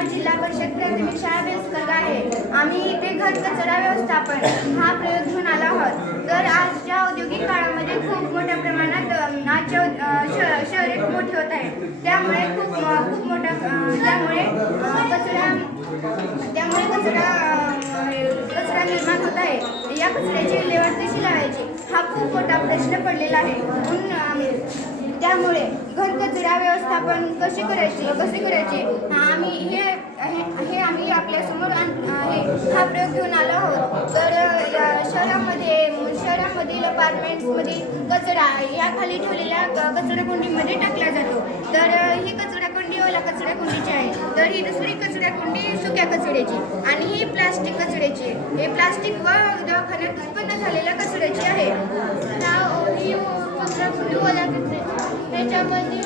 नाव जिल्हा परिषद प्राथमिक शाळा बेलसकर आहे. आम्ही इथे घनकचरा व्यवस्थापन हा प्रयोग घेऊन आलो आहोत. तर आजच्या औद्योगिक काळामध्ये खूप मोठ्या प्रमाणात शहरे खूप मोठी होत आहे. त्यामुळे खूप मोठा कचरा निर्माण होत आहे. या कचऱ्याची विल्हेवाट कशी लावायची हा खूप मोठा प्रश्न पडलेला आहे. त्यामुळे घनकचरा व्यवस्थापन कसे करायचे आम्ही आपल्यासमोर हा प्रयोग घेऊन आलो आहोत. तर शहरामधील अपार्टमेंट्समधील कचरा या खाली ठेवलेल्या कचराकुंडीमध्ये टाकला जातो. तर ही कचराकुंडी ओल्या कचराकुंडीची आहे. तर ही दुसरी कचराकुंडी सुक्या कचऱ्याची आणि ही प्लास्टिक कचऱ्याची. हे प्लास्टिक व दवाखान्यात उत्पन्न झालेल्या कचऱ्याची आहे. ही कचराकुंडी ओल्या कचऱ्याची त्याच्यामध्ये